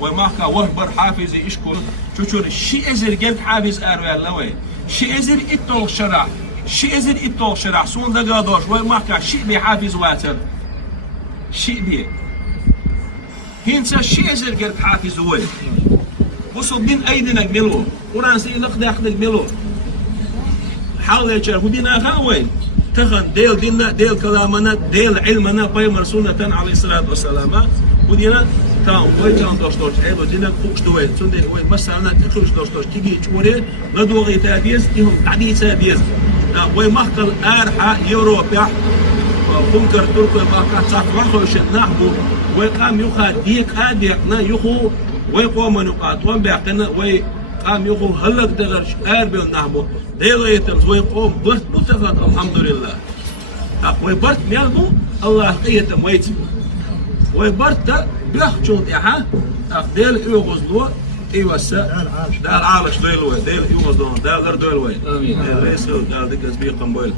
وماكا وهبر حافظ يشكر شو شي ازر جبت حافظ اروال لوي شي ازر اتو شرع شي ازر اتو شرع سون دغادوش وماكا شي بحافظ واتر شي بي هينسا شي ازر جبت حافظ هو وصل بين ايدينا ملو قران سي نقد اخذ الملو حاول يشر هدينا غاوي تخن ديل ديننا ديل كلامنا ديل علمنا بيمر سنة عليه الصلاة والسلام ودينا تام وين تام دوش عيبو دينا خوش دوي سندي وين مسألة تخش دوش تيجي تشوري ندوغي تابيز تيهم تعدي تابيز وين محكل أرحى يوروبيا فنكر تركو باكا تفرحوش نحبو وقام يخا ديك هاديقنا يخو ويقوم نقاط وين بيعقنا وي قام يخو هلك دغرش أربي ونحبو ديلو يتمز ويقوم برت متفق الحمد لله ويبرت ميالبو الله قيتم ويتم ويبرت بيخشوط يحا ديل يغزلو ايوسا دال عالش ديلوي ديل يغزلو دال غير ديلوي امين ديل ليسو دال ديك سبيق قنبويل